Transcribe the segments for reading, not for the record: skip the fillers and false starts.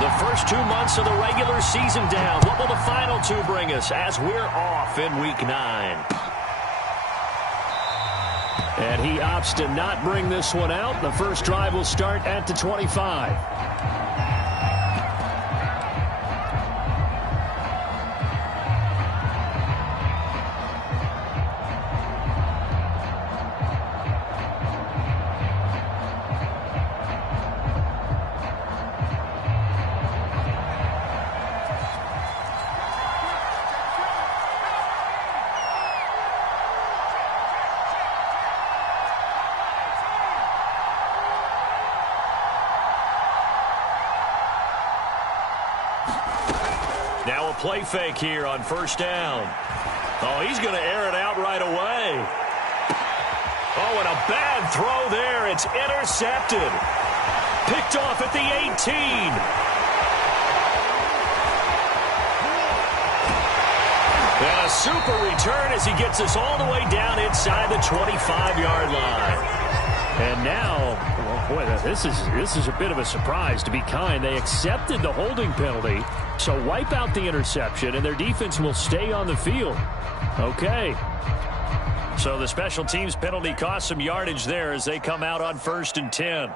The first 2 months of the regular season down. What will the final two bring us as we're off in Week 9? And he opts to not bring this one out. The first drive will start at the 25. Now a play fake here on first down. Oh, he's going to air it out right away. Oh, and a bad throw there. It's intercepted. Picked off at the 18. And a super return as he gets us all the way down inside the 25-yard line. And now, well, boy, this is a bit of a surprise, to be kind. They accepted the holding penalty, so wipe out the interception, and their defense will stay on the field. Okay. So the special teams penalty cost some yardage there as they come out on 1st and 10.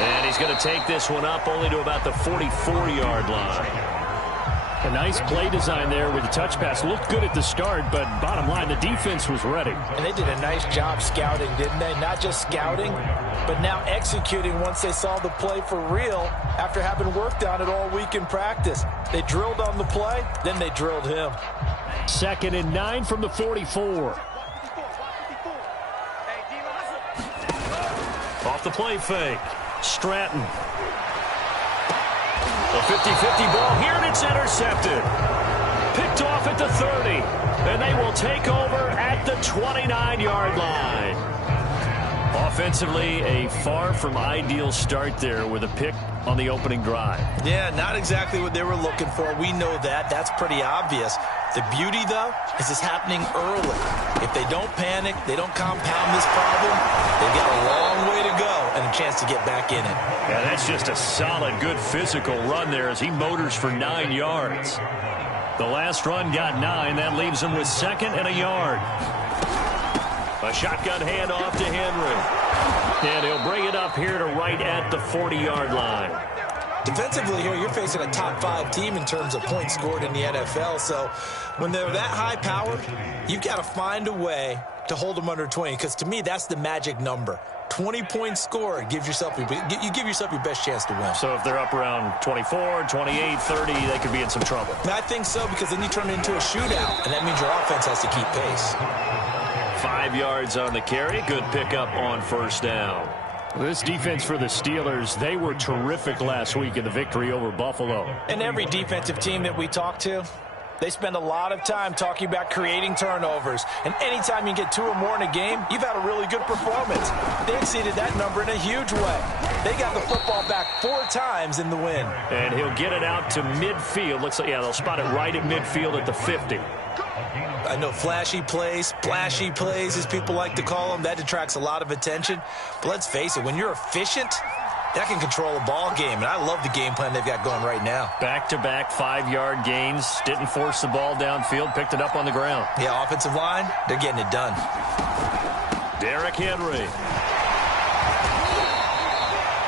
And he's going to take this one up only to about the 44-yard line. A nice play design there with the touch pass. Looked good at the start, but bottom line, the defense was ready. And they did a nice job scouting, didn't they? Not just scouting, but now executing once they saw the play for real after having worked on it all week in practice. They drilled on the play, then they drilled him. 2nd and 9 from the 44. Off the play fake. Stratton. A 50-50 ball here, and it's intercepted. Picked off at the 30. And they will take over at the 29-yard line. Offensively, a far from ideal start there with a pick on the opening drive. Yeah, not exactly what they were looking for. We know that. That's pretty obvious. The beauty, though, is it's happening early. If they don't panic, they don't compound this problem, they've got a long way to go and a chance to get back in it. Yeah, that's just a solid, good physical run there as he motors for 9 yards. The last run got 9. That leaves him with 2nd and a yard. A shotgun handoff to Henry. And he'll bring it up here to right at the 40-yard line. Defensively here, you're facing a top-5 team in terms of points scored in the NFL. So when they're that high-powered, you've got to find a way to hold them under 20. Because to me, that's the magic number. 20 points scored gives yourself you give yourself your best chance to win. So if they're up around 24, 28, 30, they could be in some trouble. I think so, because then you turn it into a shootout, and that means your offense has to keep pace. 5 yards on the carry. Good pickup on first down. This defense for the Steelers, they were terrific last week in the victory over Buffalo. And every defensive team that we talk to, they spend a lot of time talking about creating turnovers. And anytime you get 2 or more in a game, you've had a really good performance. They exceeded that number in a huge way. They got the football back 4 times in the win. And he'll get it out to midfield. Looks like, yeah, they'll spot it right at midfield at the 50. I know flashy plays, splashy plays, as people like to call them, that detracts a lot of attention. But let's face it, when you're efficient, that can control a ball game. And I love the game plan they've got going right now. Back-to-back 5-yard gains. Didn't force the ball downfield. Picked it up on the ground. Yeah, offensive line, they're getting it done. Derrick Henry.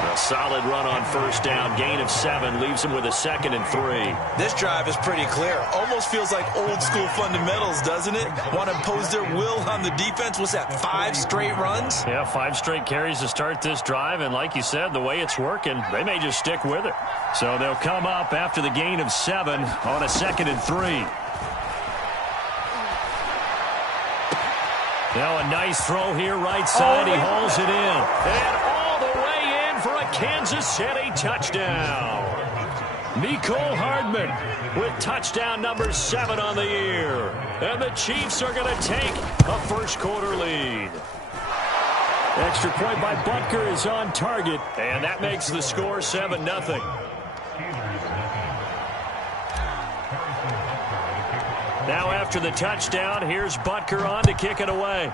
A solid run on first down. Gain of 7 leaves him with a 2nd and 3. This drive is pretty clear. Almost feels like old school fundamentals, doesn't it? Want to impose their will on the defense. What's that, 5 straight runs? Yeah, 5 straight carries to start this drive. And like you said, the way it's working, they may just stick with it. So they'll come up after the gain of 7 on a 2nd and 3. Now a nice throw here right side. He hauls it in. And all the way in for a Kansas City touchdown. Mecole Hardman with touchdown number 7 on the year. And the Chiefs are going to take a first-quarter lead. Extra point by Butker is on target. And that makes the score 7-0. Now after the touchdown, here's Butker on to kick it away.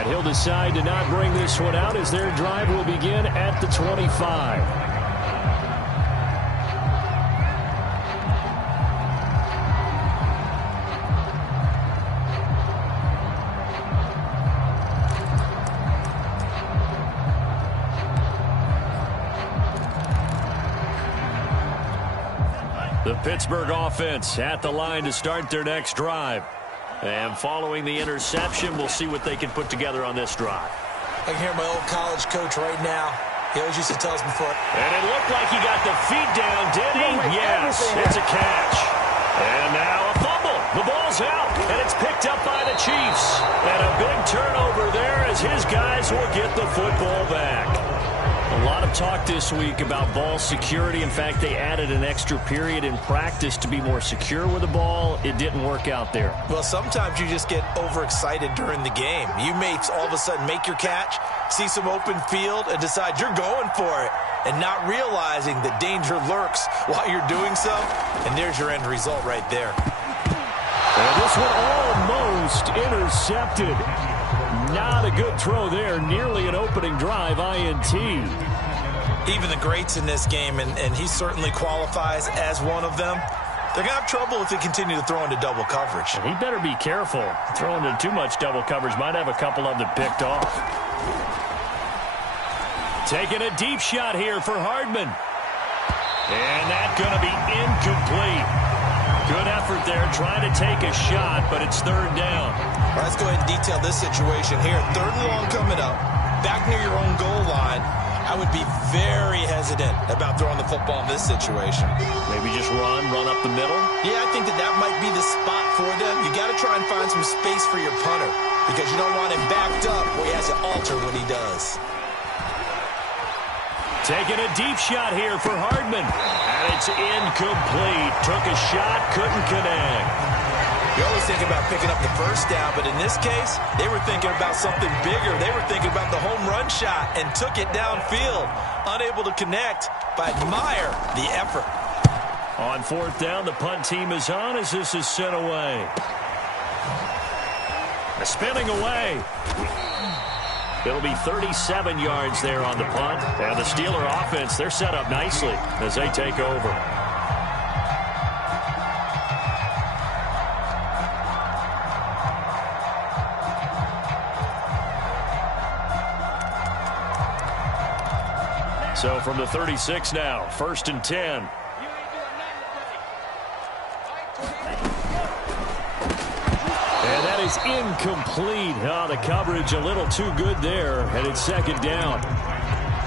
And he'll decide to not bring this one out as their drive will begin at the 25. The Pittsburgh offense at the line to start their next drive. And following the interception, we'll see what they can put together on this drive. I can hear my old college coach right now. He always used to tell us before. And it looked like he got the feet down, did he? Yes, it's a catch. And now a fumble. The ball's out, and it's picked up by the Chiefs. And a big turnover there as his guys will get the football back. A lot of talk this week about ball security. In fact, they added an extra period in practice to be more secure with the ball. It didn't work out there. Well, sometimes you just get overexcited during the game. You may all of a sudden make your catch, see some open field, and decide you're going for it, and not realizing that danger lurks while you're doing so. And there's your end result right there. And this one almost intercepted. Not a good throw there. Nearly an opening drive INT. Even the greats in this game, and he certainly qualifies as one of them, they're going to have trouble if they continue to throw into double coverage. And he better be careful. Throwing into too much double coverage might have a couple of them picked off. Taking a deep shot here for Hardman. And that's going to be incomplete. Good effort there trying to take a shot, but it's third down. All right, let's go ahead and detail this situation here. Third and long coming up, back near your own goal line. I would be very hesitant about throwing the football in this situation. Maybe just run up the middle? Yeah, I think that might be the spot for them. You got to try and find some space for your punter because you don't want him backed up where he has to alter what he does. Taking a deep shot here for Hardman. And it's incomplete. Took a shot, couldn't connect. You always think about picking up the first down, but in this case, they were thinking about something bigger. They were thinking about the home run shot and took it downfield. Unable to connect, but admire the effort. On fourth down, the punt team is on as this is sent away. Spinning away. It'll be 37 yards there on the punt. And the Steeler offense, they're set up nicely as they take over. So from the 36 now, 1st and 10. And that is incomplete. Oh, the coverage a little too good there, and it's second down.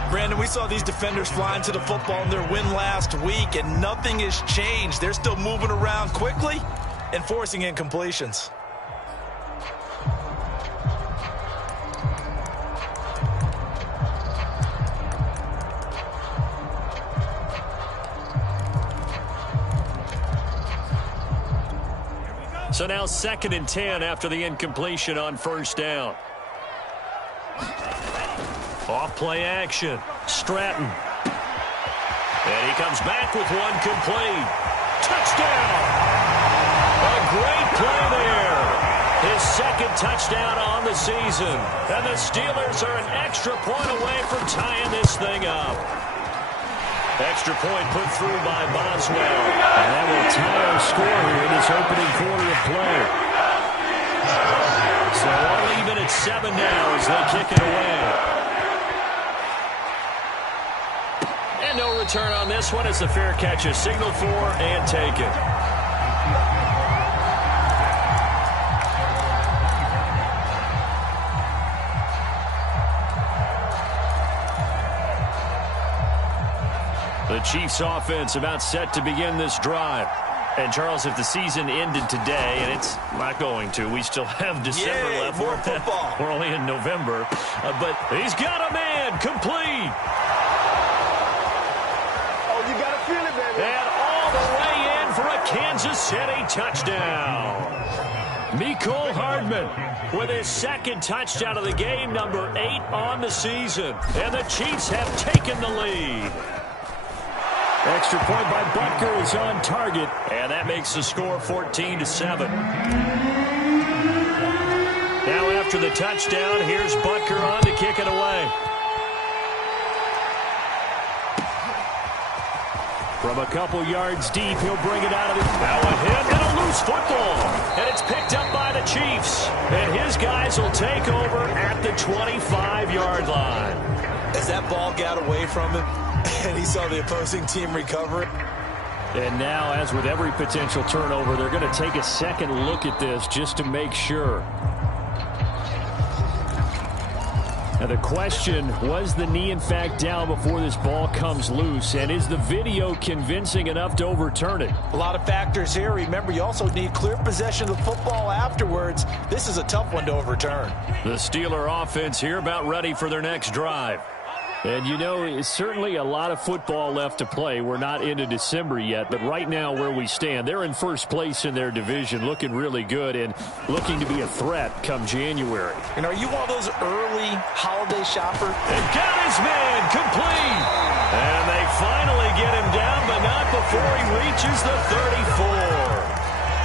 Brandon, we saw these defenders flying to the football in their win last week, and nothing has changed. They're still moving around quickly and forcing incompletions. So now 2nd and 10 after the incompletion on first down. Off play action. Stratton. And he comes back with one complete. Touchdown! A great play there. His 2nd touchdown on the season. And the Steelers are an extra point away from tying this thing up. Extra point put through by Boswell. And that will tie our score here in this opening quarter of play. So all even at 7 now as they kick it away. And no return on this one as the fair catch is signaled for and taken. The Chiefs offense about set to begin this drive. And Charles, if the season ended today, and it's not going to, we still have December left. More football. We're only in November. But he's got a man complete. Oh, you got to feel it, baby. And all the way in for a Kansas City touchdown. Mecole Hardman with his 2nd touchdown of the game, number 8 on the season. And the Chiefs have taken the lead. Extra point by Butker is on target, and that makes the score 14-7. Now after after the touchdown. Here's Butker on to kick it away. From a couple yards deep, he'll bring it out of the... Now a hit and a loose football. And it's picked up by the Chiefs. And his guys will take over at the 25-yard line. As that ball got away from him, and he saw the opposing team recover it. And now, as with every potential turnover, they're going to take a second look at this just to make sure. Now the question, was the knee in fact down before this ball comes loose? And is the video convincing enough to overturn it? A lot of factors here. Remember, you also need clear possession of the football afterwards. This is a tough one to overturn. The Steeler offense here about ready for their next drive. And, you know, it's certainly a lot of football left to play. We're not into December yet, but right now where we stand, they're in first place in their division, looking really good and looking to be a threat come January. And are you one of those early holiday shoppers? And got his man complete. And they finally get him down, but not before he reaches the 34.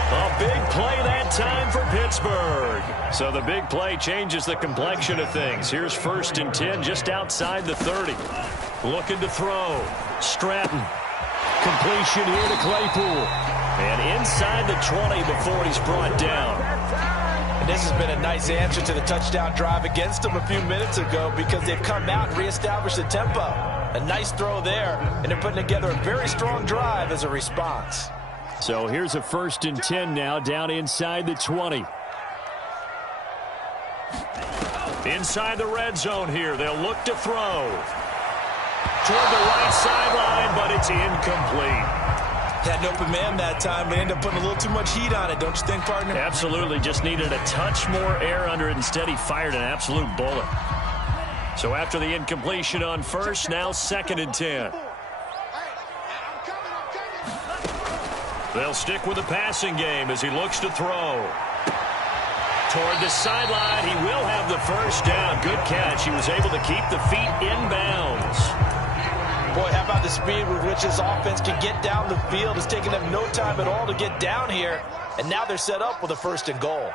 A big play that time for Pittsburgh. So the big play changes the complexion of things. Here's 1st and 10 just outside the 30. Looking to throw. Stratton. Completion here to Claypool. And inside the 20 before he's brought down. And this has been a nice answer to the touchdown drive against them a few minutes ago because they've come out and reestablished the tempo. A nice throw there, and they're putting together a very strong drive as a response. So here's a 1st and 10 now down inside the 20. Inside the red zone here. They'll look to throw. Toward the right sideline, but it's incomplete. Had an open man that time, but ended up putting a little too much heat on it, don't you think, partner? Absolutely. Just needed a touch more air under it. Instead, he fired an absolute bullet. So after the incompletion on 1st, now 2nd and 10. They'll stick with the passing game as he looks to throw. Toward the sideline, he will have the 1st down. Good catch. He was able to keep the feet inbounds. Boy, how about the speed with which this offense can get down the field? It's taking them no time at all to get down here. And now they're set up with a 1st and goal.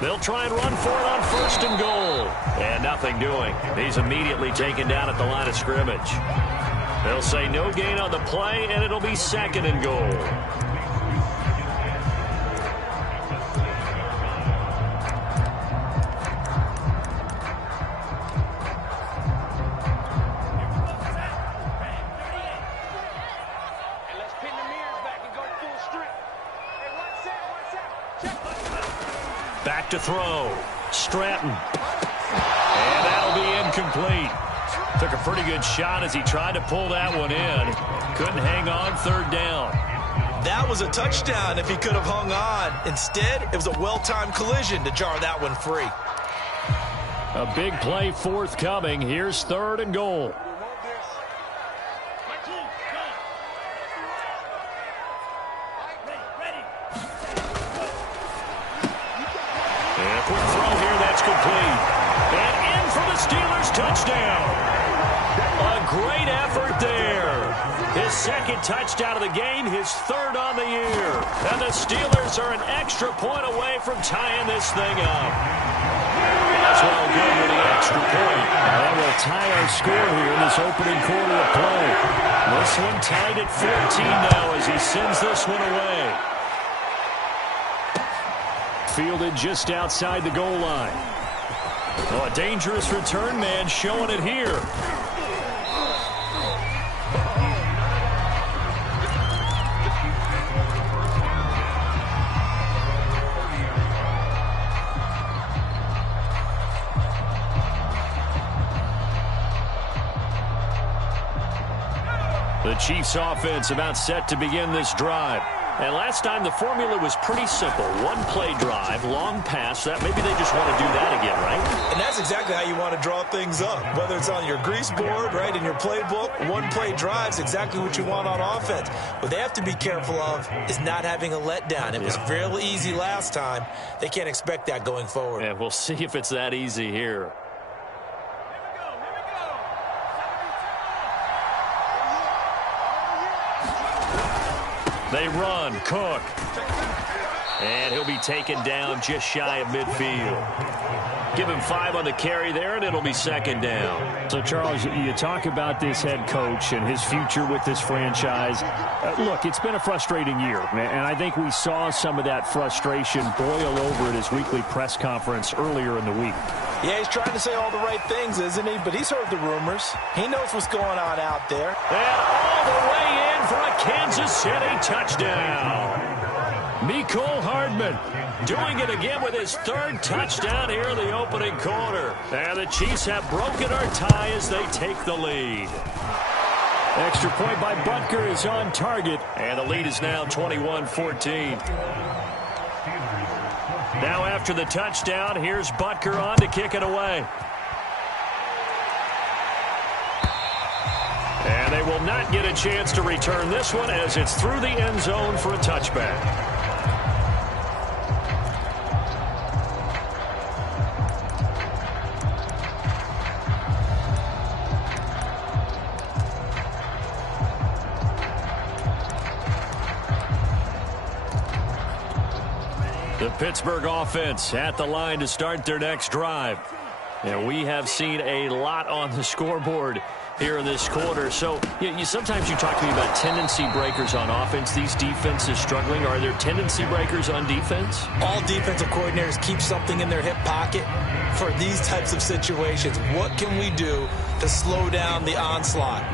They'll try and run for it on 1st and goal. And nothing doing. He's immediately taken down at the line of scrimmage. They'll say no gain on the play, and it'll be 2nd and goal. Let's pin the mirrors back and go full strength. Hey, 1 set. Back to throw. Stratton. And that'll be incomplete. Took a pretty good shot as he tried to pull that one in. Couldn't hang on 3rd down. That was a touchdown if he could have hung on. Instead, it was a well-timed collision to jar that one free. A big play forthcoming. Here's 3rd and goal. And a quick throw here, that's complete. And in for the Steelers touchdown. A great effort there. His 2nd touchdown of the game, his 3rd on the year. And the Steelers are an extra point away from tying this thing up. That's well good with the extra point. That will tie our score here in this opening quarter of play. This one tied at 14 now as he sends this one away. Fielded just outside the goal line. Oh, a dangerous return man showing it here. The Chiefs offense about set to begin this drive. And last time the formula was pretty simple. One play drive, long pass. That maybe they just want to do that again, right? And that's exactly how you want to draw things up. Whether it's on your grease board, right, in your playbook, one play drive's exactly what you want on offense. What they have to be careful of is not having a letdown. It was fairly easy last time. They can't expect that going forward. And we'll see if it's that easy here. They run. Cook. And he'll be taken down just shy of midfield. Give him 5 on the carry there, and it'll be second down. So, Charles, you talk about this head coach and his future with this franchise. Look, it's been a frustrating year, and I think we saw some of that frustration boil over at his weekly press conference earlier in the week. Yeah, he's trying to say all the right things, isn't he? But he's heard the rumors. He knows what's going on out there. And all the way in for a Kansas City touchdown. Mecole Hardman doing it again with his 3rd touchdown here in the opening quarter. And the Chiefs have broken our tie as they take the lead. Extra point by Butker is on target. And the lead is now 21-14. Now after the touchdown, here's Butker on to kick it away. And they will not get a chance to return this one as it's through the end zone for a touchback. The Pittsburgh offense at the line to start their next drive. And we have seen a lot on the scoreboard here in this quarter. So sometimes you talk to me about tendency breakers on offense. These defenses struggling. Are there tendency breakers on defense? All defensive coordinators keep something in their hip pocket for these types of situations. What can we do to slow down the onslaught?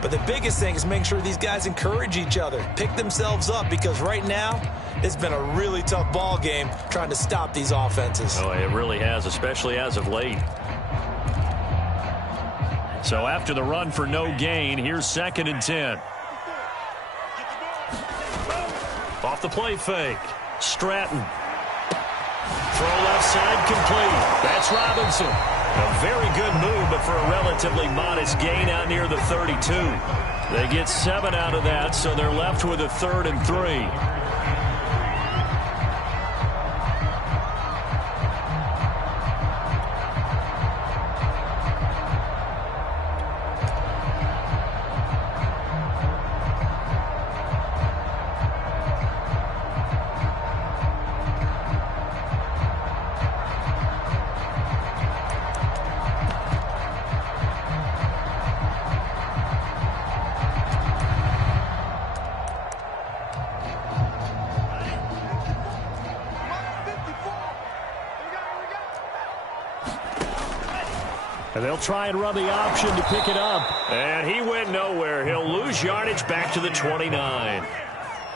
But the biggest thing is make sure these guys encourage each other, pick themselves up, because right now it's been a really tough ball game trying to stop these offenses. Oh, it really has, especially as of late. So after the run for no gain, here's 2nd and 10. Off the play fake. Stratton. Throw left side complete. That's Robinson. A very good move, but for a relatively modest gain out near the 32. They get 7 out of that, so they're left with a 3rd and 3. And they'll try and run the option to pick it up. And he went nowhere. He'll lose yardage back to the 29.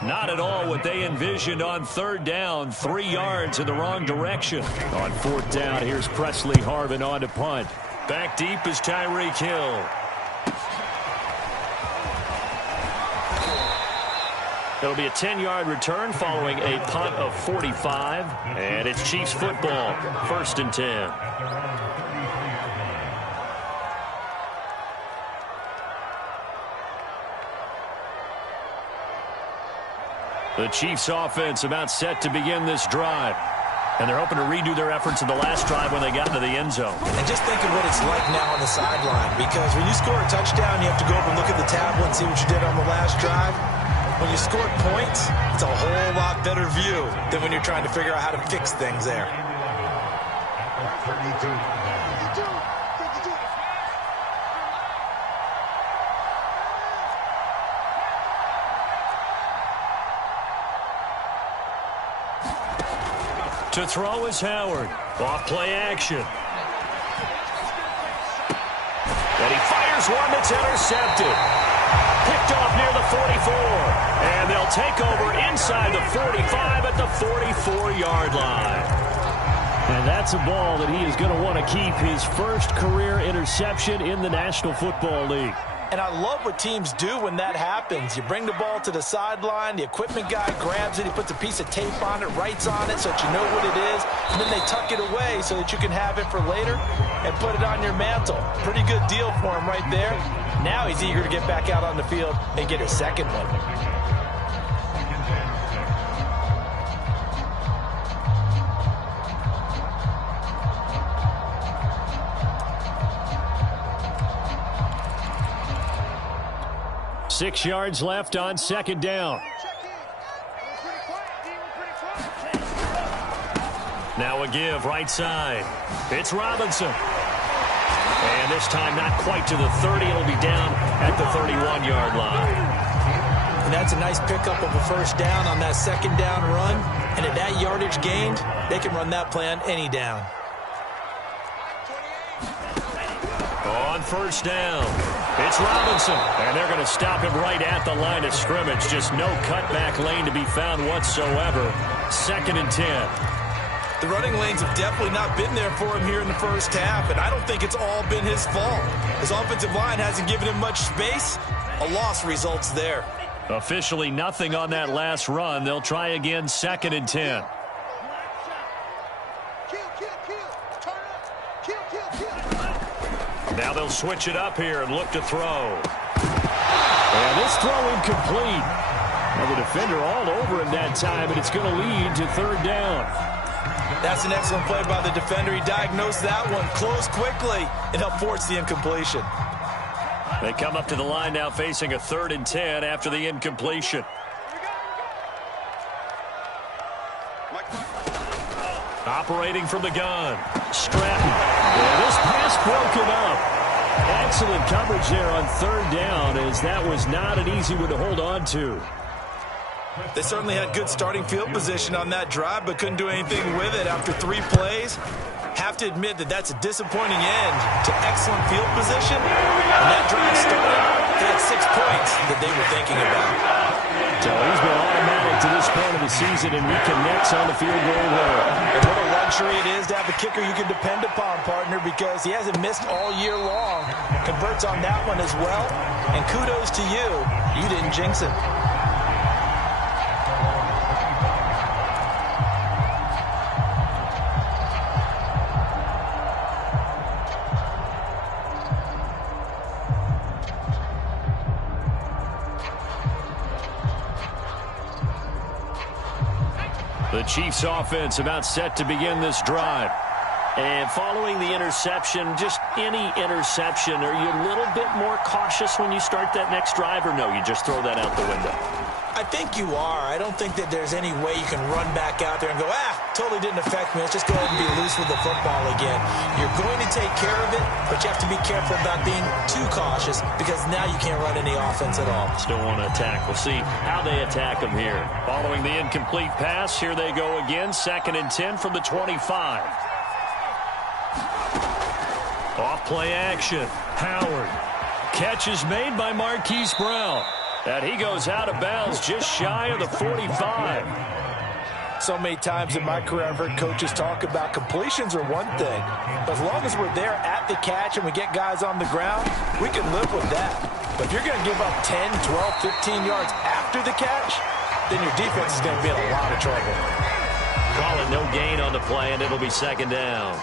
Not at all what they envisioned on 3rd down. 3 yards in the wrong direction. On 4th down, here's Presley Harvin on to punt. Back deep is Tyreek Hill. It'll be a 10-yard return following a punt of 45. And it's Chiefs football. 1st and 10. The Chiefs offense about set to begin this drive. And they're hoping to redo their efforts in the last drive when they got into the end zone. And just think of what it's like now on the sideline, because when you score a touchdown, you have to go up and look at the tablet and see what you did on the last drive. When you scored points, it's a whole lot better view than when you're trying to figure out how to fix things there. To throw is Howard. Off play action. And he fires one that's intercepted. Picked off near the 44. And they'll take over inside the 45 at the 44-yard line. And that's a ball that he is going to want to keep, his first career interception in the National Football League. And I love what teams do when that happens. You bring the ball to the sideline, the equipment guy grabs it, he puts a piece of tape on it, writes on it so that you know what it is, and then they tuck it away so that you can have it for later and put it on your mantle. Pretty good deal for him right there. Now he's eager to get back out on the field and get his second one. 6 yards left on 2nd down. Now a give right side. It's Robinson. And this time not quite to the 30. It'll be down at the 31-yard line. And that's a nice pickup of a first down on that second down run. And at that yardage gained, they can run that play on any down. On first down, it's Robinson. And they're going to stop him right at the line of scrimmage. Just no cutback lane to be found whatsoever. 2nd and 10. The running lanes have definitely not been there for him here in the first half, and I don't think it's all been his fault. His offensive line hasn't given him much space. A loss results there. Officially nothing on that last run. They'll try again, 2nd and 10. Now they'll switch it up here and look to throw. And this throw incomplete. Well, the defender all over him that time, and it's going to lead to 3rd down. That's an excellent play by the defender. He diagnosed that one, closed quickly, and helped force the incompletion. They come up to the line now facing a 3rd and 10 after the incompletion. Operating from the gun. Stratton. Yeah, this pass broken up. Excellent coverage there on 3rd down, as that was not an easy one to hold on to. They certainly had good starting field position on that drive, but couldn't do anything with it after 3 plays. Have to admit that that's a disappointing end to excellent field position. When that drive started, they had 6 points that they were thinking about. So he's been automatic to this point of the season, and he connects on the field goal there. And what a luxury it is to have a kicker you can depend upon, partner, because he hasn't missed all year long. Converts on that one as well. And kudos to you. You didn't jinx it. The Chiefs offense about set to begin this drive. And following the interception, just any interception, are you a little bit more cautious when you start that next drive, or no, you just throw that out the window? I think you are. I don't think that there's any way you can run back out there and go, totally didn't affect me. Let's just go ahead and be loose with the football again. You're going to take care of it, but you have to be careful about being too cautious, because now you can't run any offense at all. Still want to attack. We'll see how they attack them here. Following the incomplete pass, here they go again. 2nd and 10 from the 25. Off play action. Howard. Catch is made by Marquise Brown. And he goes out of bounds just shy of the 45. So many times in my career, I've heard coaches talk about completions are one thing. But as long as we're there at the catch and we get guys on the ground, we can live with that. But if you're going to give up 10, 12, 15 yards after the catch, then your defense is going to be in a lot of trouble. Call it no gain on the play, and it'll be 2nd down.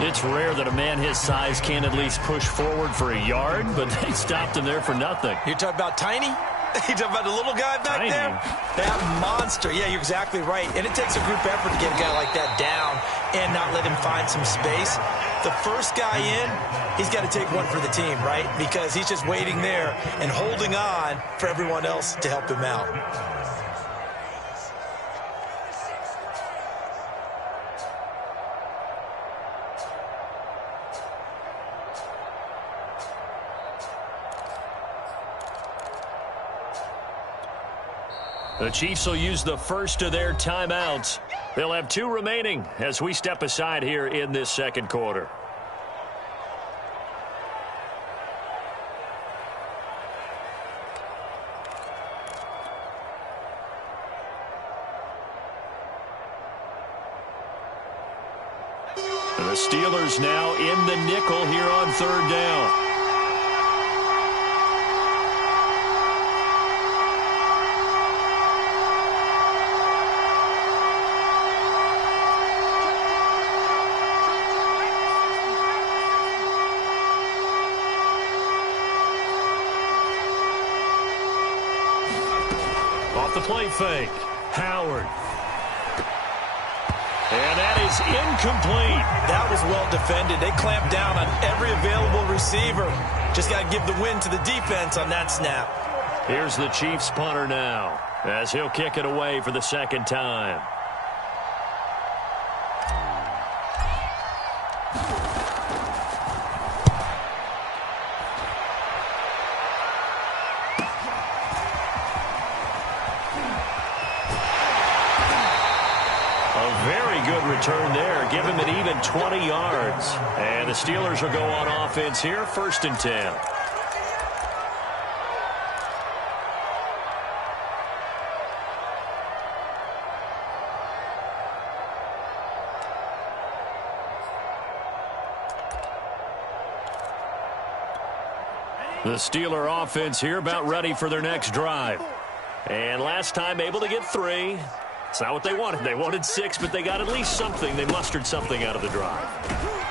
It's rare that a man his size can at least push forward for a yard, but they stopped him there for nothing. You're talking about Tiny? You talking about the little guy back there? That monster. Yeah, you're exactly right. And it takes a group effort to get a guy like that down and not let him find some space. The first guy in, he's got to take one for the team, right? Because he's just waiting there and holding on for everyone else to help him out. The Chiefs will use the first of their timeouts. They'll have 2 remaining as we step aside here in this 2nd quarter. And the Steelers now in the nickel here on 3rd down. Off the play fake. Howard. And that is incomplete. That was well defended. They clamped down on every available receiver. Just got to give the win to the defense on that snap. Here's the Chiefs punter now, as he'll kick it away for the 2nd time. give him an even 20 yards. And the Steelers will go on offense here, 1st and 10. The Steeler offense here about ready for their next drive. And last time able to get 3. It's not what they wanted. They wanted 6, but they got at least something. They mustered something out of the drive.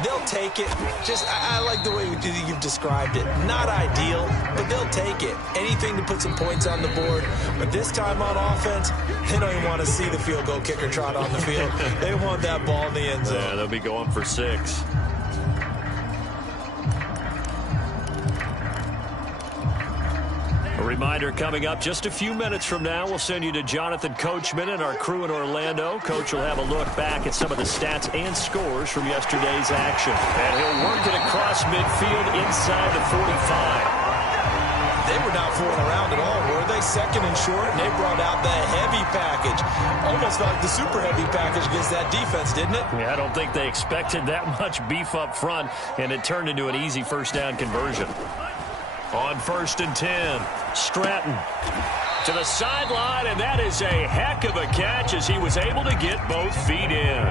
They'll take it. I like the way you've described it. Not ideal, but they'll take it. Anything to put some points on the board. But this time on offense, they don't even want to see the field goal kicker trot on the field. They want that ball in the end zone. Yeah, they'll be going for 6. A reminder coming up just a few minutes from now, we'll send you to Jonathan Coachman and our crew in Orlando. Coach will have a look back at some of the stats and scores from yesterday's action. And he'll work it across midfield inside the 45. They were not fooling around at all, were they? 2nd and short, and they brought out the heavy package. Almost like the super heavy package against that defense, didn't it? Yeah, I don't think they expected that much beef up front, and it turned into an easy 1st down conversion. On 1st and 10, Stratton to the sideline, and that is a heck of a catch as he was able to get both feet in.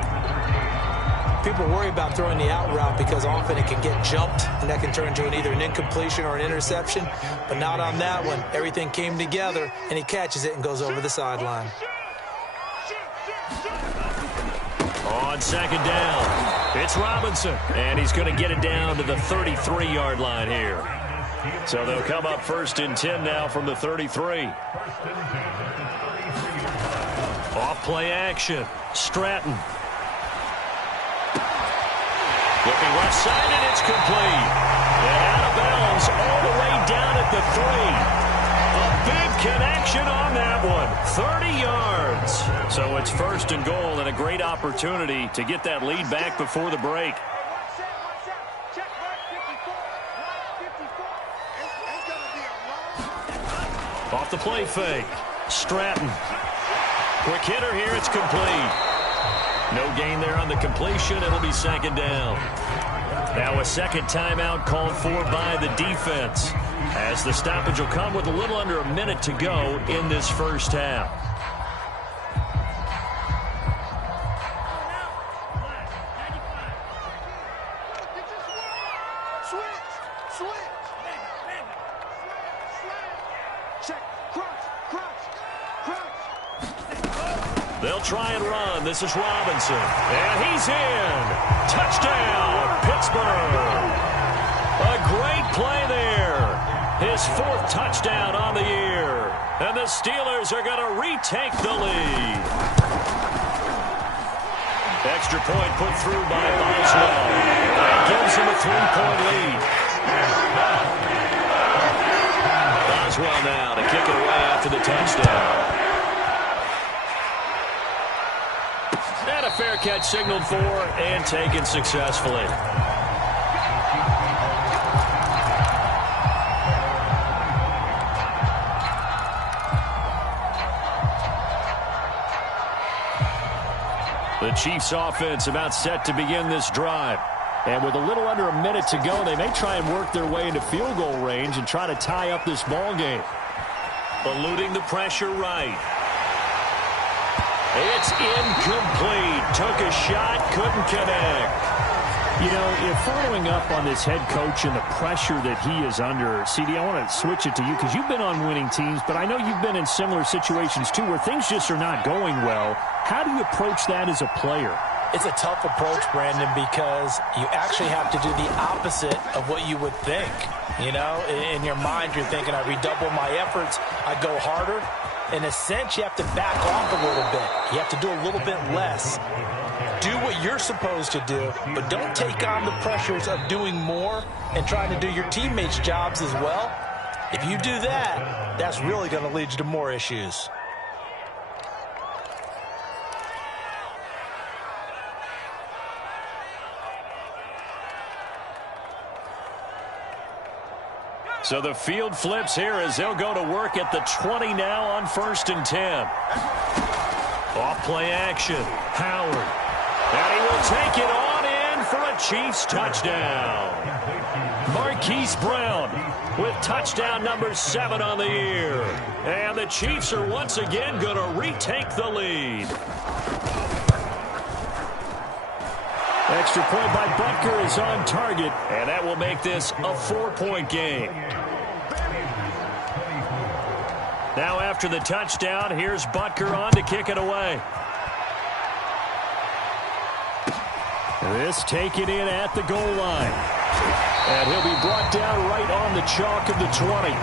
People worry about throwing the out route because often it can get jumped, and that can turn into either an incompletion or an interception. But not on that one. Everything came together, and he catches it and goes over the sideline. On 2nd down, it's Robinson, and he's going to get it down to the 33-yard line here. So they'll come up 1st and 10 now from the 33. Off play action. Stratton. Looking left side, and it's complete. And out of bounds all the way down at the 3. A big connection on that one. 30 yards. So it's 1st and goal and a great opportunity to get that lead back before the break. Off the play fake. Stratton. Quick hitter here. It's complete. No gain there on the completion. It'll be 2nd down. Now a 2nd timeout called for by the defense, as the stoppage will come with a little under a minute to go in this 1st half. They'll try and run. This is Robinson. And he's in. Touchdown, Pittsburgh. A great play there. His 4th touchdown on the year. And the Steelers are going to retake the lead. Extra point put through by Boswell. That gives him a 3-point lead. Boswell now to kick it away after the touchdown. And a fair catch signaled for and taken successfully. The Chiefs offense about set to begin this drive. And with a little under a minute to go, they may try and work their way into field goal range and try to tie up this ball game. Eluding the pressure right. It's incomplete. Took a shot, couldn't connect. You know, if following up on this head coach and the pressure that he is under, CD, I want to switch it to you because you've been on winning teams, but I know you've been in similar situations too where things just are not going well. How do you approach that as a player? It's a tough approach, Brandon, because you actually have to do the opposite of what you would think. You know, in your mind, you're thinking, I redouble my efforts, I go harder. In a sense, you have to back off a little bit. You have to do a little bit less. Do what you're supposed to do, but don't take on the pressures of doing more and trying to do your teammates' jobs as well. If you do that, that's really going to lead you to more issues. So the field flips here as they'll go to work at the 20 now on 1st and 10. Off play action. Howard. And he will take it on in for a Chiefs touchdown. Marquise Brown with touchdown number 7 on the year. And the Chiefs are once again going to retake the lead. Extra point by Butker is on target, and that will make this a 4-point game. Now after the touchdown, here's Butker on to kick it away. This taken in at the goal line. And he'll be brought down right on the chalk of the 20.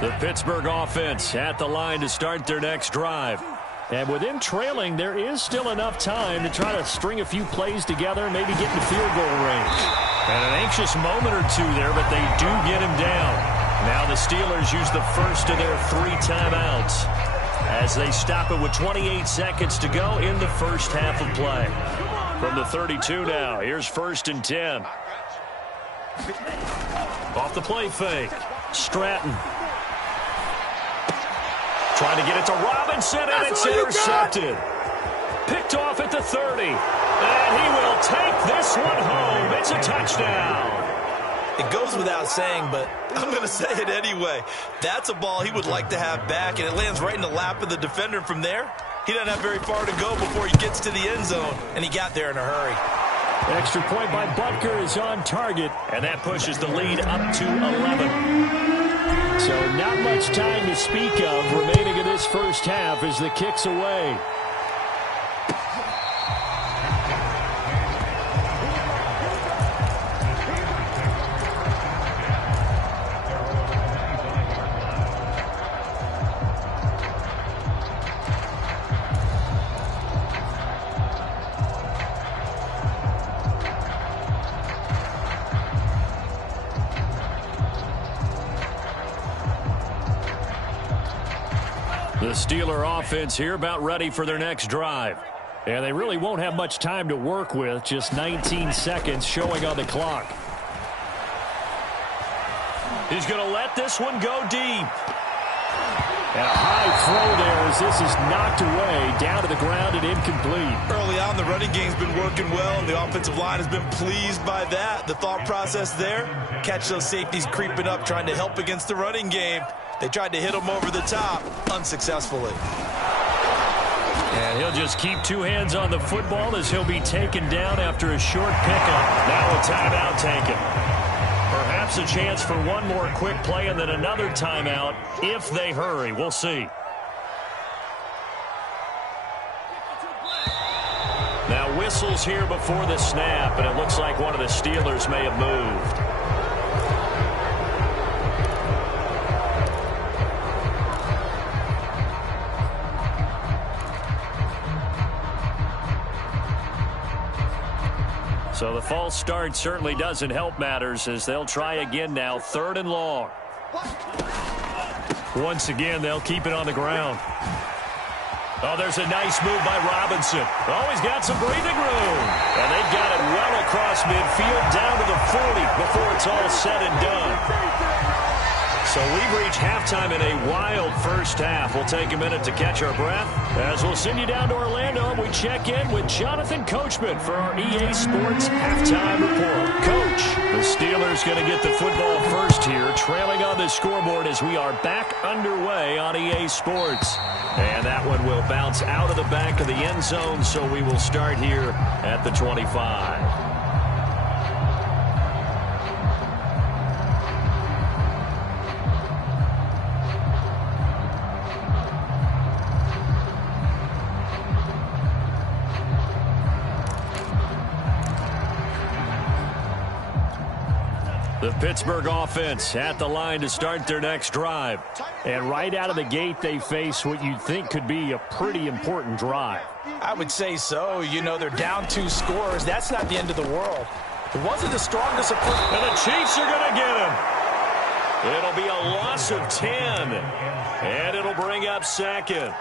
The Pittsburgh offense at the line to start their next drive. And with him trailing, there is still enough time to try to string a few plays together and maybe get in field goal range. And an anxious moment or two there, but they do get him down. Now the Steelers use the first of their 3 timeouts as they stop it with 28 seconds to go in the first half of play. From the 32 now, here's 1st and 10. Off the play fake, Stratton. Trying to get it to Robinson, and it's intercepted. Picked off at the 30. And he will take this one home. It's a touchdown. It goes without saying, but I'm going to say it anyway. That's a ball he would like to have back, and it lands right in the lap of the defender. From there, he doesn't have very far to go before he gets to the end zone, and he got there in a hurry. Extra point by Butker is on target, and that pushes the lead up to 11. So not much time to speak of remaining in this first half as the kick's away. The Steeler offense here about ready for their next drive. And they really won't have much time to work with, just 19 seconds showing on the clock. He's going to let this one go deep. And a high throw there as this is knocked away, down to the ground and incomplete. Early on, the running game's been working well, and the offensive line has been pleased by that. The thought process there, catch those safeties creeping up, trying to help against the running game. They tried to hit him over the top, unsuccessfully. And he'll just keep 2 hands on the football as he'll be taken down after a short pickup. Now a timeout taken. Perhaps a chance for one more quick play and then another timeout if they hurry. We'll see. Now whistles here before the snap, and it looks like one of the Steelers may have moved. So the false start certainly doesn't help matters as they'll try again now, 3rd and long. Once again, they'll keep it on the ground. Oh, there's a nice move by Robinson. Oh, he's got some breathing room. And they've got it well across midfield down to the 40 before it's all said and done. So we've reached halftime in a wild first half. We'll take a minute to catch our breath as we'll send you down to Orlando and we check in with Jonathan Coachman for our EA Sports Halftime Report. Coach, the Steelers going to get the football first here, trailing on the scoreboard as we are back underway on EA Sports. And that one will bounce out of the back of the end zone, so we will start here at the 25. The Pittsburgh offense at the line to start their next drive. And right out of the gate, they face what you'd think could be a pretty important drive. I would say so. You know, they're down 2 scores. That's not the end of the world. It wasn't the strongest of... And the Chiefs are going to get him. It'll be a loss of 10. And it'll bring up 2nd.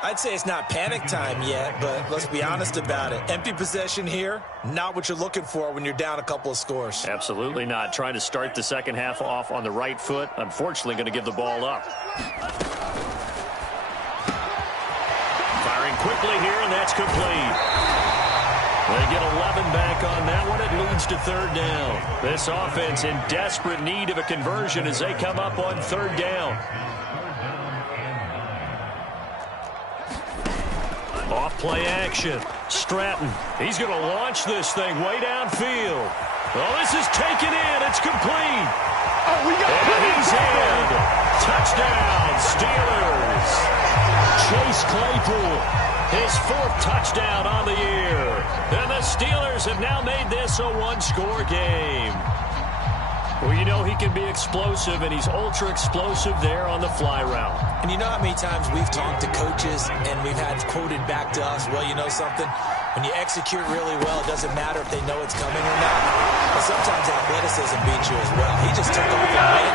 I'd say it's not panic time yet, but let's be honest about it. Empty possession here, not what you're looking for when you're down a couple of scores. Absolutely not. Trying to start the second half off on the right foot. Unfortunately, going to give the ball up. Firing quickly here, and that's complete. They get 11 back on that one. It leads to third down. This offense in desperate need of a conversion as they come up on third down. Off play action. Stratton. He's going to launch this thing way downfield. Well, this is taken in. It's complete. Oh, we got and he's in. Touchdown, Steelers. Chase Claypool, his 4th touchdown on the year. And the Steelers have now made this a one-score game. Well, you know he can be explosive, and he's ultra-explosive there on the fly route. And you know how many times we've talked to coaches and we've had quoted back to us, well, you know something? When you execute really well, it doesn't matter if they know it's coming or not. But sometimes athleticism beats you as well. He just took off and went.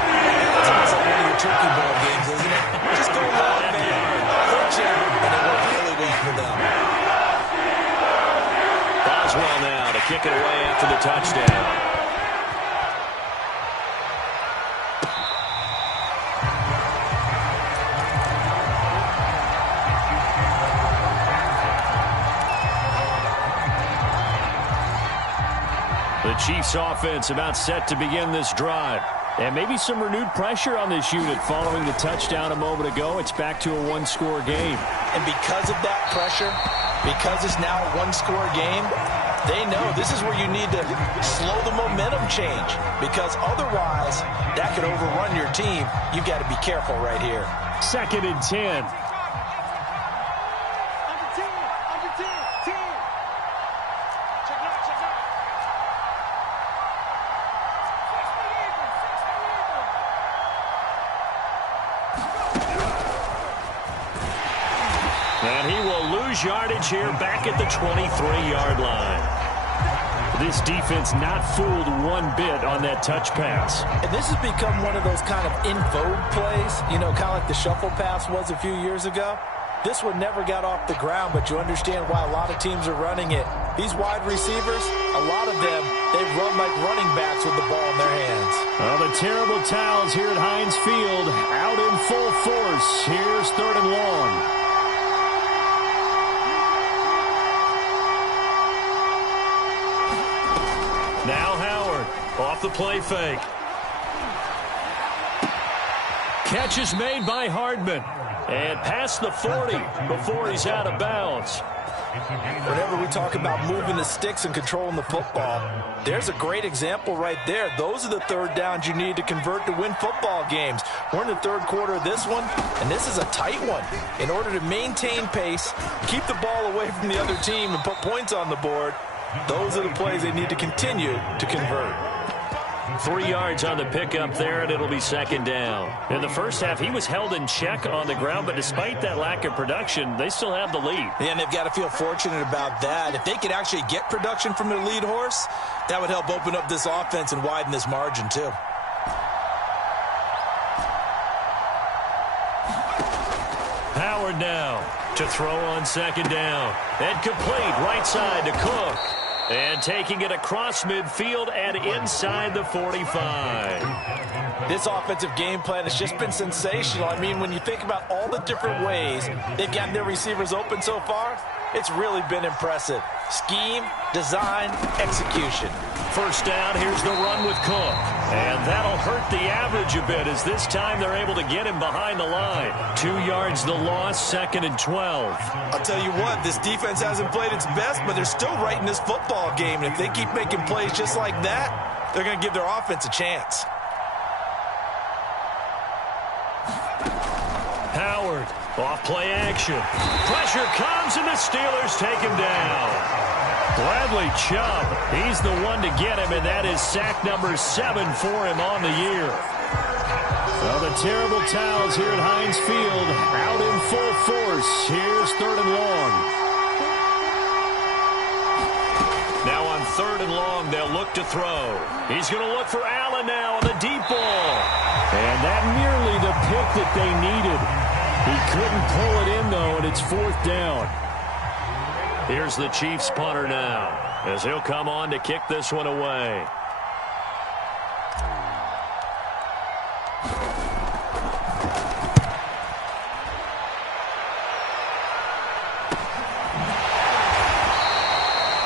That's almost like one of your turkey ball games, isn't it? Just go long, man. Hurt you, and it worked really well for them. Boswell now to kick it away after the touchdown. The Chiefs offense about set to begin this drive. And maybe some renewed pressure on this unit following the touchdown a moment ago. It's back to a one-score game. And because of that pressure, because it's now a one-score game, they know this is where you need to slow the momentum change. Because otherwise, that could overrun your team. You've got to be careful right here. 2nd and 10. And he will lose yardage here back at the 23-yard line. This defense not fooled one bit on that touch pass. And this has become one of those kind of in vogue plays, you know, kind of like the shuffle pass was a few years ago. This one never got off the ground, but you understand why a lot of teams are running it. These wide receivers, a lot of them, they run like running backs with the ball in their hands. Well, the terrible towels here at Heinz Field out in full force. Here's 3rd and long. Now Howard off the play fake. Catch is made by Hardman. And past the 40 before he's out of bounds. Whenever we talk about moving the sticks and controlling the football, there's a great example right there. Those are the third downs you need to convert to win football games. We're in the third quarter of this one, and this is a tight one. In order to maintain pace, keep the ball away from the other team, and put points on the board, those are the plays they need to continue to convert. 3 yards on the pickup there, and it'll be 2nd down. In the first half, he was held in check on the ground, but despite that lack of production, they still have the lead. Yeah, and they've got to feel fortunate about that. If they could actually get production from their lead horse, that would help open up this offense and widen this margin, too. Howard now to throw on 2nd down. And complete right side to Cook. And taking it across midfield and inside the 45. This offensive game plan has just been sensational. I mean, when you think about all the different ways they've gotten their receivers open so far, it's really been impressive. Scheme, design, execution. First down, here's the run with Cook. And that'll hurt the average a bit as this time they're able to get him behind the line. 2 yards the loss, 2nd and 12. I'll tell you what, this defense hasn't played its best, but they're still right in this football game. And if they keep making plays just like that, they're going to give their offense a chance. Howard, off play action. Pressure comes and the Steelers take him down. Bradley Chubb, he's the one to get him, and that is sack number 7 for him on the year. Well, the terrible towels here at Heinz Field out in full force. Here's 3rd and long. Now on 3rd and long, they'll look to throw. He's going to look for Allen now on the deep ball. And that nearly the pick that they needed. He couldn't pull it in, though, and it's 4th down. Here's the Chiefs punter now, as he'll come on to kick this one away.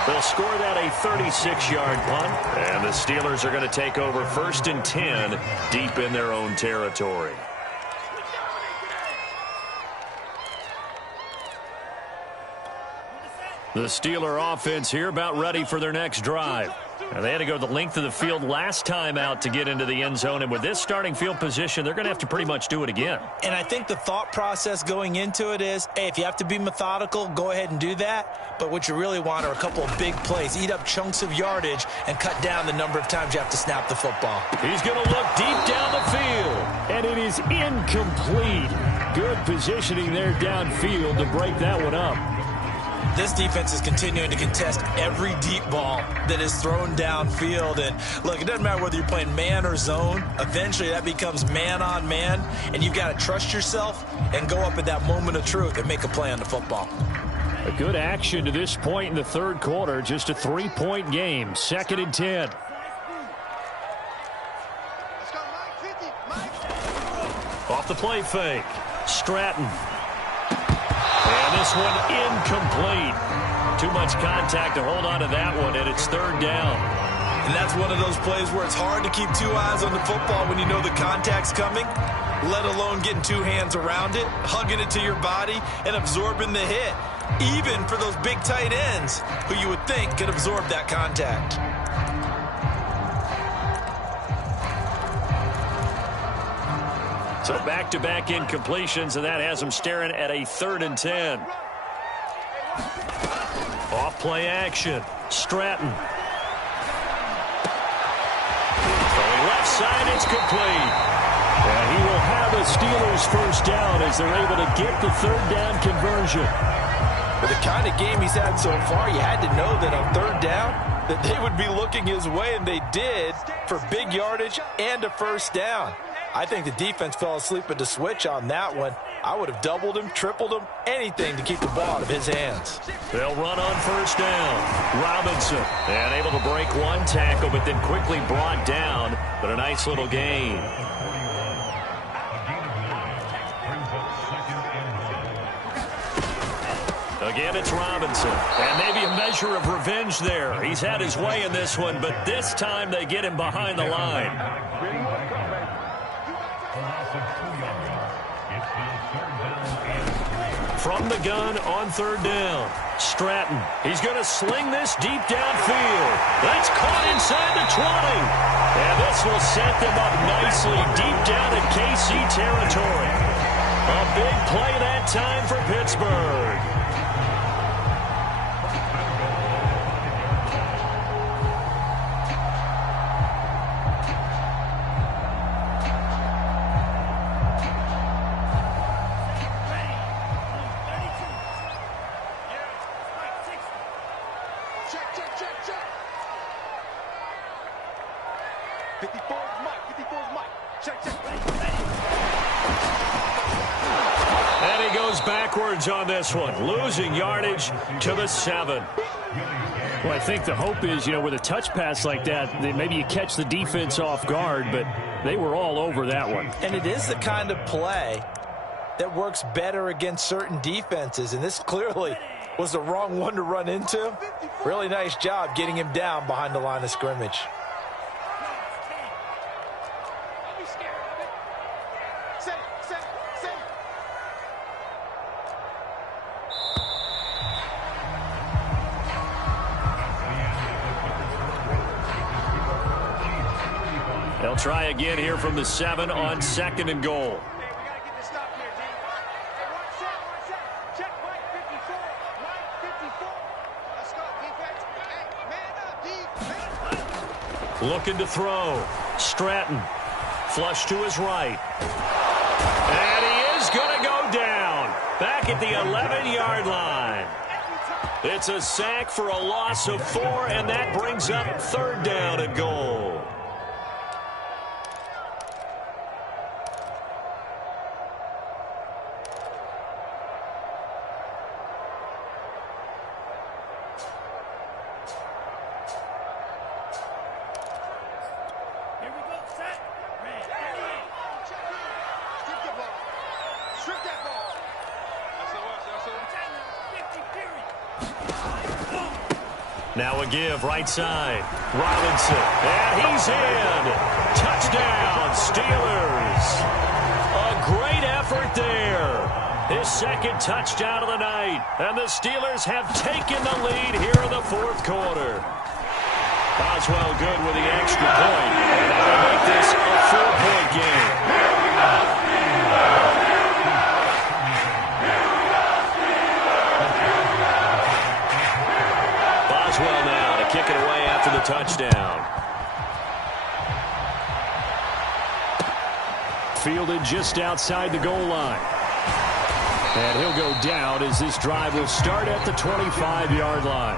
They'll score that a 36-yard punt, and the Steelers are going to take over 1st and 10 deep in their own territory. The Steeler offense here about ready for their next drive. Now, they had to go the length of the field last time out to get into the end zone, and with this starting field position, they're going to have to pretty much do it again. And I think the thought process going into it is, hey, if you have to be methodical, go ahead and do that. But what you really want are a couple of big plays, eat up chunks of yardage, and cut down the number of times you have to snap the football. He's going to look deep down the field. And it is incomplete. Good positioning there downfield to break that one up. This defense is continuing to contest every deep ball that is thrown downfield. And, look, it doesn't matter whether you're playing man or zone. Eventually, that becomes man on man, and you've got to trust yourself and go up at that moment of truth and make a play on the football. A good action to this point in the 3rd quarter. Just a 3-point game. 2nd and 10. Off the play fake. Stratton. And this one incomplete. Too much contact to hold on to that one, and it's 3rd down. And that's one of those plays where it's hard to keep two eyes on the football when you know the contact's coming, let alone getting two hands around it, hugging it to your body, and absorbing the hit, even for those big tight ends who you would think could absorb that contact. So back-to-back incompletions, and that has them staring at a 3rd and 10. Off play action. Stratton. Throwing left side, it's complete. And he will have a Steelers 1st down as they're able to get the 3rd down conversion. With the kind of game he's had so far, you had to know that on 3rd down that they would be looking his way, and they did, for big yardage and a 1st down. I think the defense fell asleep at the switch on that one. I would have doubled him, tripled him, anything to keep the ball out of his hands. They'll run on 1st down. Robinson, and able to break one tackle, but then quickly brought down, but a nice little gain. Again, it's Robinson, and maybe a measure of revenge there. He's had his way in this one, but this time they get him behind the line. From the gun on 3rd down. Stratton. He's going to sling this deep downfield. That's caught inside the 20. And this will set them up nicely deep down in KC territory. A big play that time for Pittsburgh. And he goes backwards on this one, losing yardage to the 7. Well, I think the hope is, with a touch pass like that maybe you catch the defense off guard, but they were all over that one. And it is the kind of play that works better against certain defenses, and this clearly was the wrong one to run into. Really nice job getting him down behind the line of scrimmage. They'll try again here from the 7 on 2nd and goal. Looking to throw. Stratton. Flush to his right. And he is going to go down. Back at the 11-yard line. It's a sack for a loss of 4, and that brings up 3rd down and goal. Now a give right side. Robinson. And he's in. Touchdown, Steelers. A great effort there. His second touchdown of the night. And the Steelers have taken the lead here in the fourth quarter. Boswell good with the extra point. And that'll make this a 4-point game. Boswell now to kick it away after the touchdown. Fielded just outside the goal line. And he'll go down as this drive will start at the 25-yard line.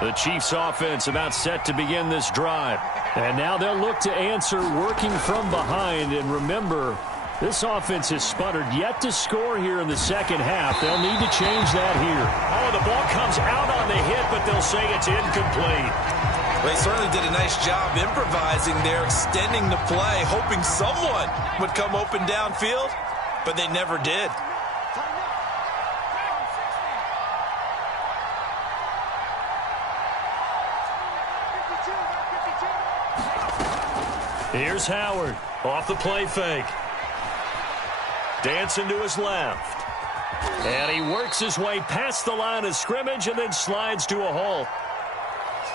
The Chiefs offense about set to begin this drive. And now they'll look to answer working from behind. And remember, this offense has sputtered yet to score here in the second half. They'll need to change that here. Oh, the ball comes out on the hit, but they'll say it's incomplete. They certainly did a nice job improvising there, extending the play, hoping someone would come open downfield, but they never did. Here's Howard off the play fake. Dancing to his left. And he works his way past the line of scrimmage and then slides to a halt.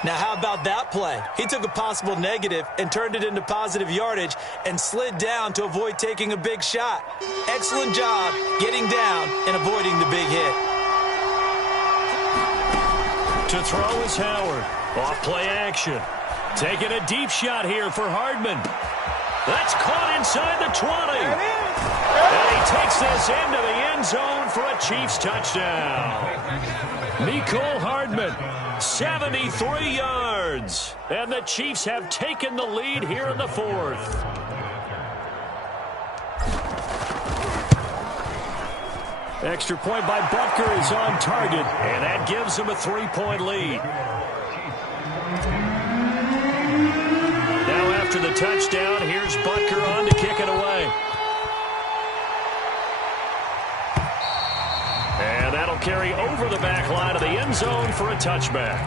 Now, how about that play? He took a possible negative and turned it into positive yardage and slid down to avoid taking a big shot. Excellent job getting down and avoiding the big hit. To throw is Howard. Off play action. Taking a deep shot here for Hardman. That's caught inside the 20. And he takes this into the end zone for a Chiefs touchdown. Mecole Hardman, 73 yards. And the Chiefs have taken the lead here in the fourth. Extra point by Butker is on target. And that gives them a 3-point lead. Now after the touchdown, here's Butker on to kick it away. And that'll carry over the back line of the end zone for a touchback.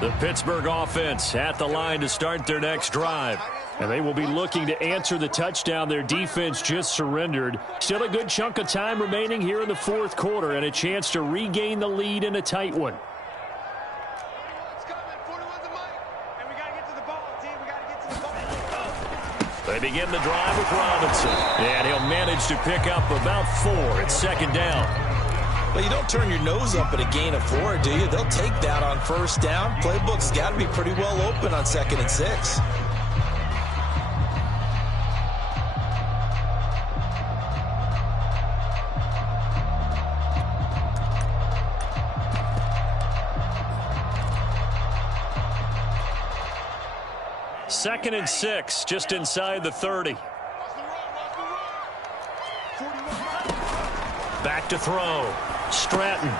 The Pittsburgh offense at the line to start their next drive. And they will be looking to answer the touchdown their defense just surrendered. Still a good chunk of time remaining here in the fourth quarter and a chance to regain the lead in a tight one. They begin the drive with Robinson. And he'll manage to pick up about 4 at second down. Well, you don't turn your nose up at a gain of 4, do you? They'll take that on first down. Playbook's got to be pretty well open on 2nd and 6. Second and 6, just inside the 30. Back to throw. Stratton.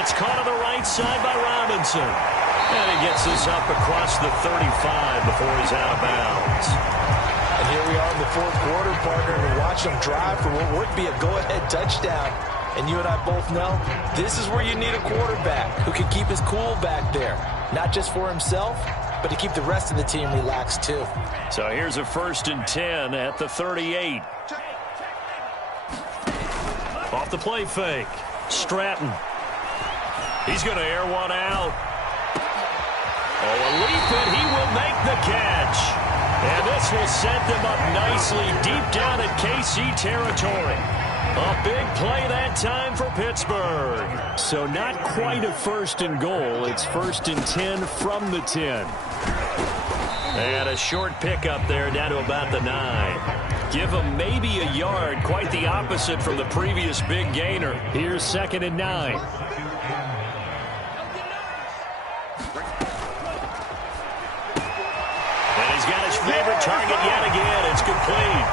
It's caught on the right side by Robinson. And he gets this up across the 35 before he's out of bounds. And here we are in the fourth quarter, partner, and watch them drive for what would be a go-ahead touchdown. And you and I both know this is where you need a quarterback who can keep his cool back there. Not just for himself, but to keep the rest of the team relaxed too. So here's a 1st and 10 at the 38. Off the play fake. Stratton. He's going to air one out. Oh, a leap, and he will make the catch. And this will set them up nicely deep down in KC territory. A big play that time for Pittsburgh. So not quite a 1st and goal. It's 1st and 10 from the 10. And a short pickup there down to about the 9. Give him maybe a yard. Quite the opposite from the previous big gainer. Here's 2nd and 9. favorite target yet again. It's complete.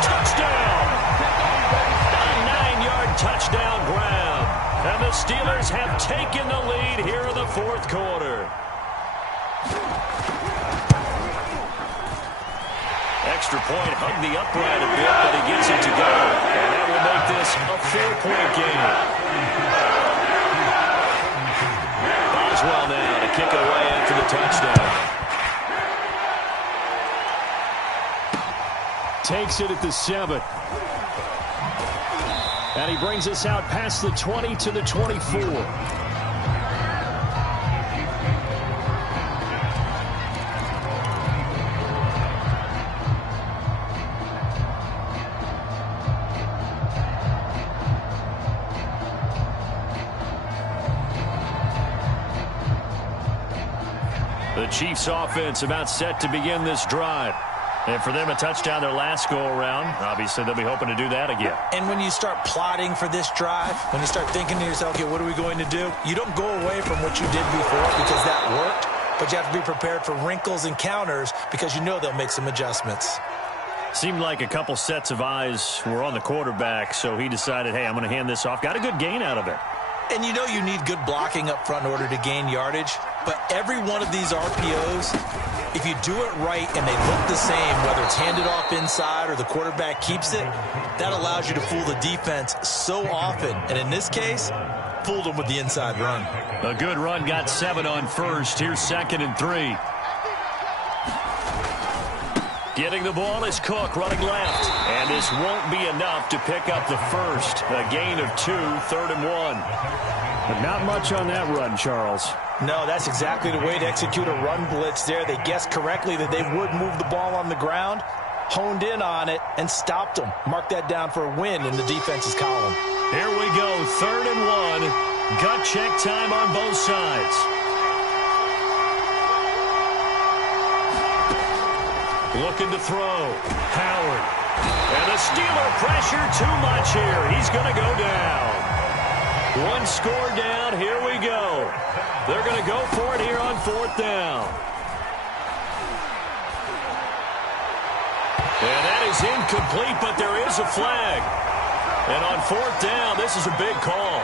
Touchdown! A 9-yard touchdown grab. And the Steelers have taken the lead here in the fourth quarter. Extra point, hug the upright a bit, but he gets it to go. And that will make this a 4-point game. Boswell now to kick it away after the touchdown. Takes it at the 7. And he brings us out past the 20 to the 24. The Chiefs offense about set to begin this drive. And for them, a touchdown their last go-around. Obviously, they'll be hoping to do that again. And when you start plotting for this drive, when you start thinking to yourself, okay, what are we going to do? You don't go away from what you did before because that worked, but you have to be prepared for wrinkles and counters because you know they'll make some adjustments. Seemed like a couple sets of eyes were on the quarterback, so he decided, hey, I'm going to hand this off. Got a good gain out of it. And you know you need good blocking up front in order to gain yardage, but every one of these RPOs, if you do it right and they look the same, whether it's handed off inside or the quarterback keeps it, that allows you to fool the defense so often. And in this case, fooled them with the inside run. A good run, got 7 on first. Here's 2nd and 3. Getting the ball is Cook running left. And this won't be enough to pick up the first. A gain of 2, 3rd and 1. But not much on that run, Charles. No, that's exactly the way to execute a run blitz there. They guessed correctly that they would move the ball on the ground, honed in on it, and stopped them. Mark that down for a win in the defense's column. Here we go, 3rd and 1. Gut check time on both sides. Looking to throw. Howard. And the Steeler pressure too much here. He's going to go down. 1 score down. Here we go. They're going to go for it here on 4th down. And that is incomplete, but there is a flag. And on 4th down, this is a big call.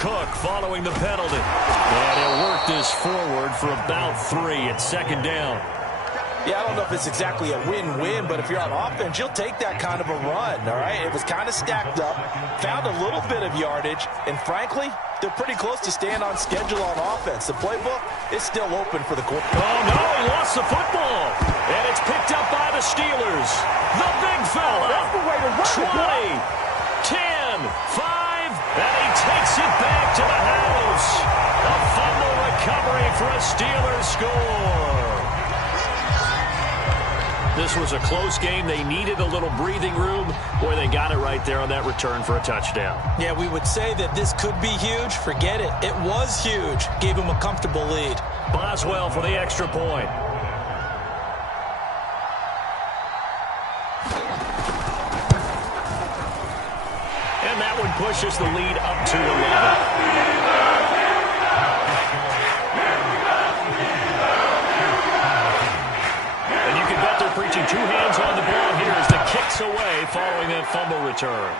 Cook following the penalty. And he'll work this forward for about 3 at 2nd down. Yeah, I don't know if it's exactly a win-win, but if you're on offense, you'll take that kind of a run, all right? It was kind of stacked up, found a little bit of yardage, and frankly, they're pretty close to staying on schedule on offense. The playbook is still open for the quarterback. Oh, no, he lost the football. And it's picked up by the Steelers. The big fella. That's the way to run 20, 10, 5, and he takes it back to the house. A fumble recovery for a Steelers score. This was a close game. They needed a little breathing room. Boy, they got it right there on that return for a touchdown. Yeah, we would say that this could be huge. Forget it. It was huge. Gave him a comfortable lead. Boswell for the extra point. And that one pushes the lead up to 11. Preaching 2 hands on the ball here as the kicks away following that fumble return.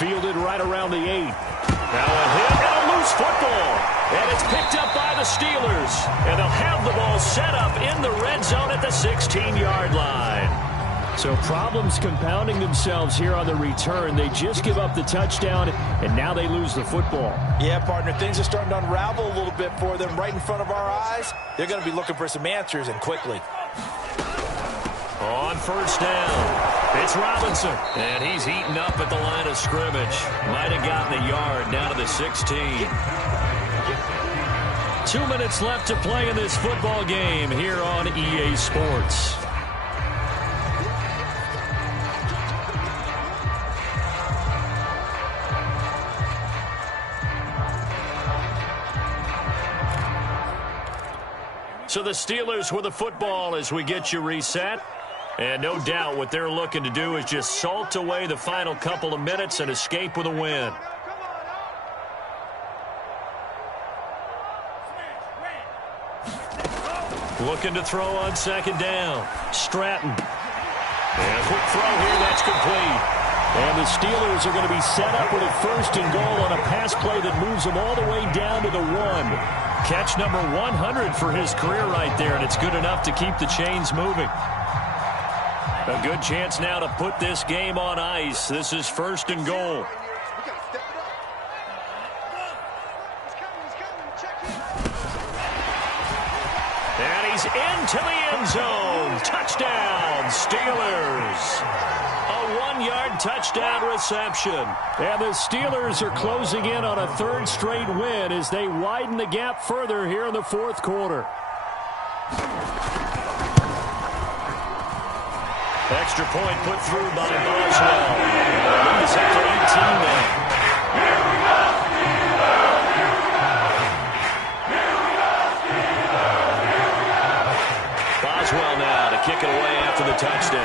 Fielded right around the 8. Now a hit and a loose football. And it's picked up by the Steelers. And they'll have the ball set up in the red zone at the 16-yard line. So problems compounding themselves here on the return. They just give up the touchdown, and now they lose the football. Yeah, partner, things are starting to unravel a little bit for them right in front of our eyes. They're going to be looking for some answers, and quickly. On 1st down, it's Robinson. And he's heating up at the line of scrimmage. Might have gotten a yard down to the 16. 2 minutes left to play in this football game here on EA Sports. So the Steelers with the football as we get you reset. And no doubt what they're looking to do is just salt away the final couple of minutes and escape with a win. Looking to throw on second down. Stratton. And a quick throw here, that's complete. And the Steelers are going to be set up with a first and goal on a pass play that moves them all the way down to the 1. Catch number 100 for his career right there, and it's good enough to keep the chains moving. A good chance now to put this game on ice. This is first and goal. And he's into the end zone. Touchdown, Steelers. A 1-yard touchdown reception. And the Steelers are closing in on a third straight win as they widen the gap further here in the fourth quarter. Extra point put through by Boswell. Lead is up to 18 now. Boswell now to kick it away after the touchdown.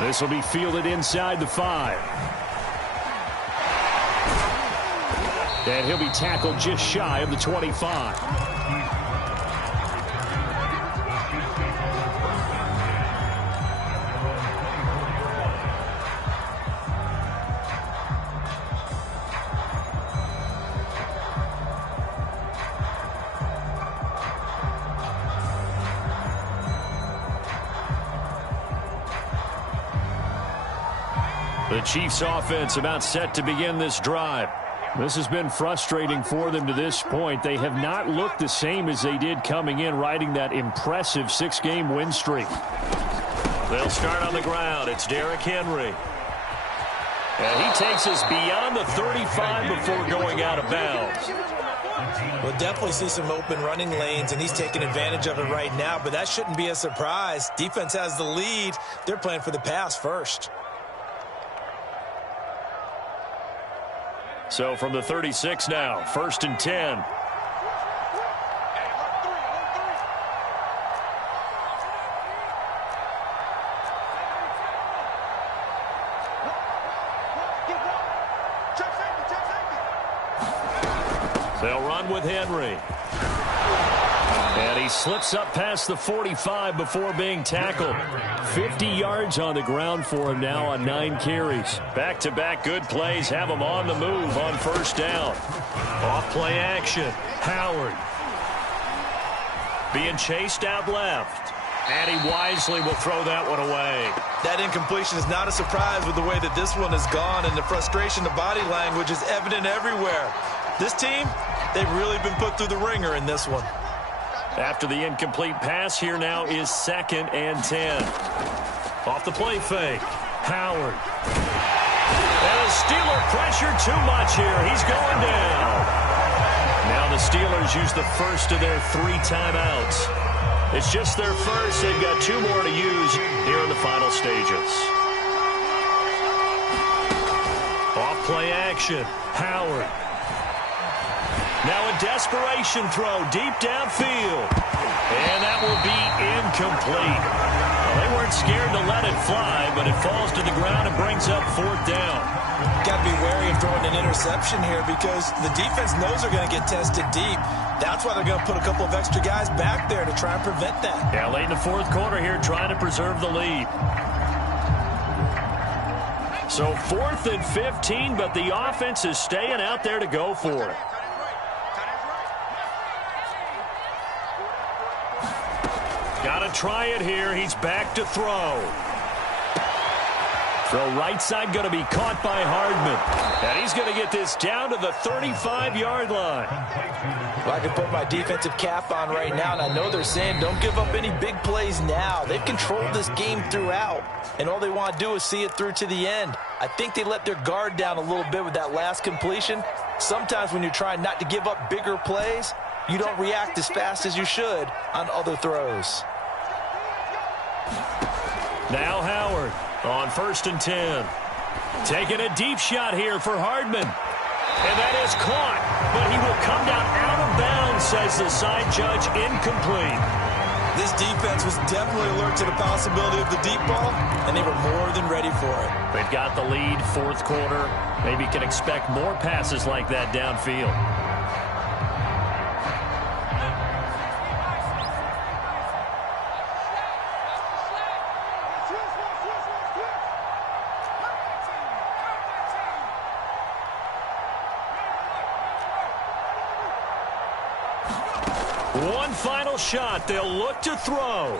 This will be fielded inside the 5. And he'll be tackled just shy of the 25. The Chiefs offense about set to begin this drive. This has been frustrating for them to this point. They have not looked the same as they did coming in, riding that impressive 6-game win streak. They'll start on the ground. It's Derrick Henry. And he takes us beyond the 35 before going out of bounds. We'll definitely see some open running lanes, and he's taking advantage of it right now, but that shouldn't be a surprise. Defense has the lead. They're playing for the pass first. So from the 36 now, first and 10. They'll run with Henry. And he slips up past the 45 before being tackled. 50 yards on the ground for him now on 9 carries. Back-to-back good plays have him on the move on first down. Off play action. Howard. Being chased out left. And he wisely will throw that one away. That incompletion is not a surprise with the way that this one has gone, and the frustration, the body language is evident everywhere. This team, they've really been put through the ringer in this one. After the incomplete pass, here now is second and 10. Off the play fake. Howard. And the Steeler pressure too much here. He's going down. Now the Steelers use the first of their 3 timeouts. It's just their first. They've got 2 more to use here in the final stages. Off play action. Howard. Now a desperation throw deep downfield. And that will be incomplete. Well, they weren't scared to let it fly, but it falls to the ground and brings up 4th down. Got to be wary of throwing an interception here because the defense knows they're going to get tested deep. That's why they're going to put a couple of extra guys back there to try and prevent that. Yeah, late in the 4th quarter here trying to preserve the lead. So 4th and 15, but the offense is staying out there to go for it. Got to try it here. He's back to throw. Throw right side going to be caught by Hardman. And he's going to get this down to the 35-yard line. Well, I can put my defensive cap on right now, and I know they're saying don't give up any big plays now. They've controlled this game throughout, and all they want to do is see it through to the end. I think they let their guard down a little bit with that last completion. Sometimes when you're trying not to give up bigger plays, you don't react as fast as you should on other throws. Now Howard on 1st and 10. Taking a deep shot here for Hardman. And that is caught, but he will come down out of bounds, says the side judge, incomplete. This defense was definitely alert to the possibility of the deep ball, and they were more than ready for it. They've got the lead, fourth quarter. Maybe can expect more passes like that downfield. One final shot. They'll look to throw.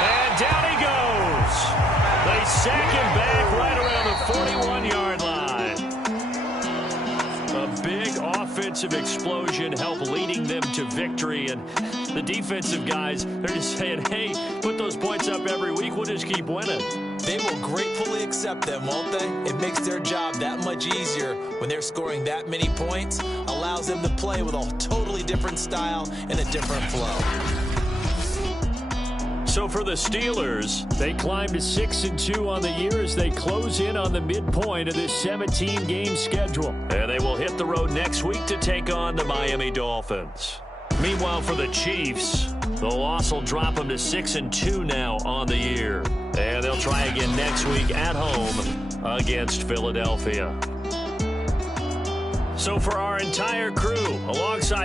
And down he goes. They sack him back right around the 41-yard line. A big offensive explosion helped leading them to victory. And the defensive guys, they're just saying, hey, put those points up every week. We'll just keep winning. They will gratefully accept them, won't they? It makes their job that much easier when they're scoring that many points. Allows them to play with a totally different style and a different flow. So for the Steelers, they climb to 6-2 on the year as they close in on the midpoint of this 17-game schedule. And they will hit the road next week to take on the Miami Dolphins. Meanwhile, for the Chiefs, the loss will drop them to 6-2 now on the year. And they'll try again next week at home against Philadelphia. So for our entire crew, alongside